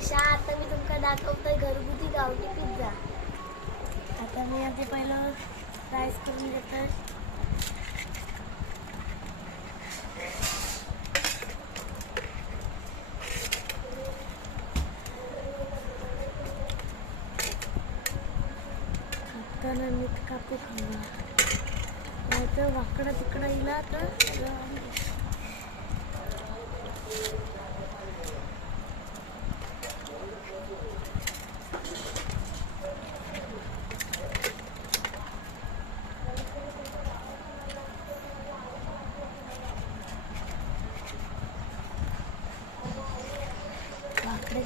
दिशा आता मी तुमका दाखवतोय घरगुती गावठी पिझ्झा. आता मी आधी पहिलं राईस करून घेतोय. हातानं मीठ कापू खावा नाही तर वाकडा तिकडा तर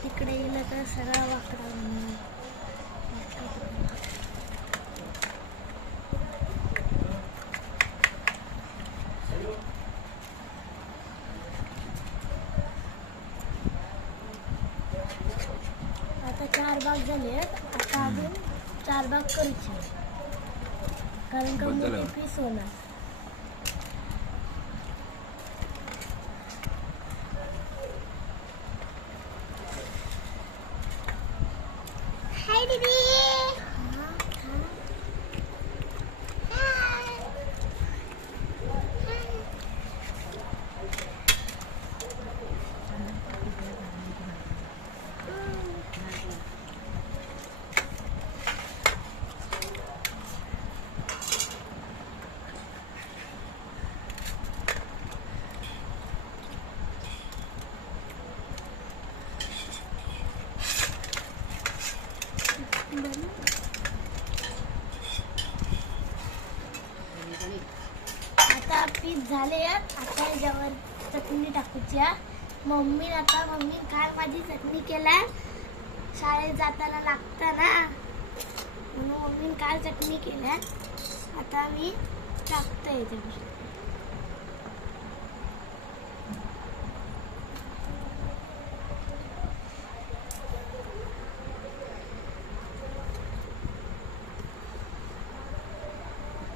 तिकडे गेलं तर सगळा वाकडा. आता चार भाग झाले आता अजून चार भाग करूचे कारण का. मोठी पीस होणार baby. आता पीठ झाले आता याच्यावर चटणी टाकूची मम्मी आता मम्मी काल माझी चटणी केला शाळेत जाताना लागतं ना म्हणून मम्मी काल चटणी केल्या आता मी टाकते याच्यावर.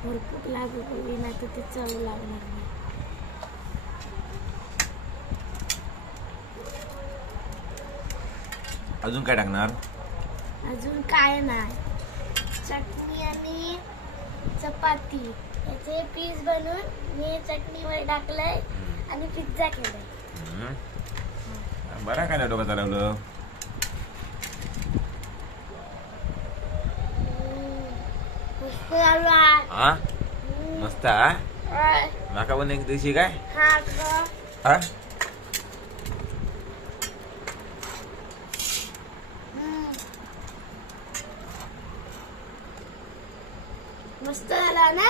भरपूर लागू होईल नाही तर ते चव लागणार नाही. अजून काय टाकणार? अजून काय नाही. चटणी आणि चपाती. याचे पीस बनवून मी चटणीवर टाकलंय आणि पिझ्झा केलाय. हम्म. बरं काय डोकं चालवलं. मस्त झालं. हा. मस्त हा? माका पण एक दिवशी काय? हा. मस्त झाला ना?